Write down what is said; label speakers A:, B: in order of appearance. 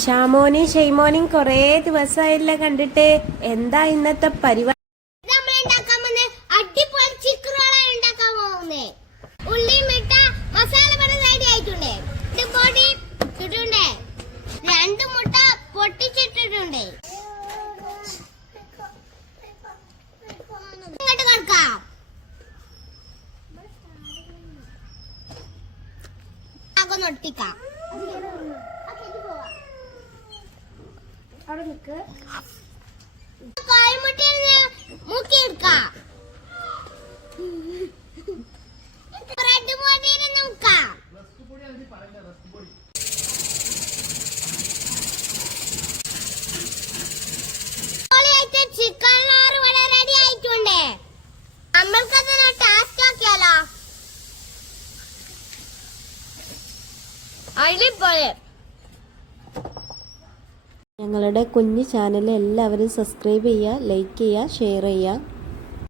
A: ഷാമോനെയും ഷെയ്മോനെയും കൊറേ ദിവസമായില്ല കണ്ടിട്ട്. എന്താ ഇന്നത്തെ പരിപാടി?
B: നമ്മൾ പൊടിയിൽ നോക്കാം. ചിക്കൻ ലോറ് ഇവിടെ റെഡി ആയിട്ടുണ്ട് നമ്മൾക്കത് ടാസ്റ്റ് ആക്കിയാലോ അടിപൊളി
A: ഞങ്ങളുടെ കുഞ്ഞു ചാനൽ എല്ലാവരും സബ്സ്ക്രൈബ് ചെയ്യുക ലൈക്ക് ചെയ്യുക ഷെയർ ചെയ്യുക.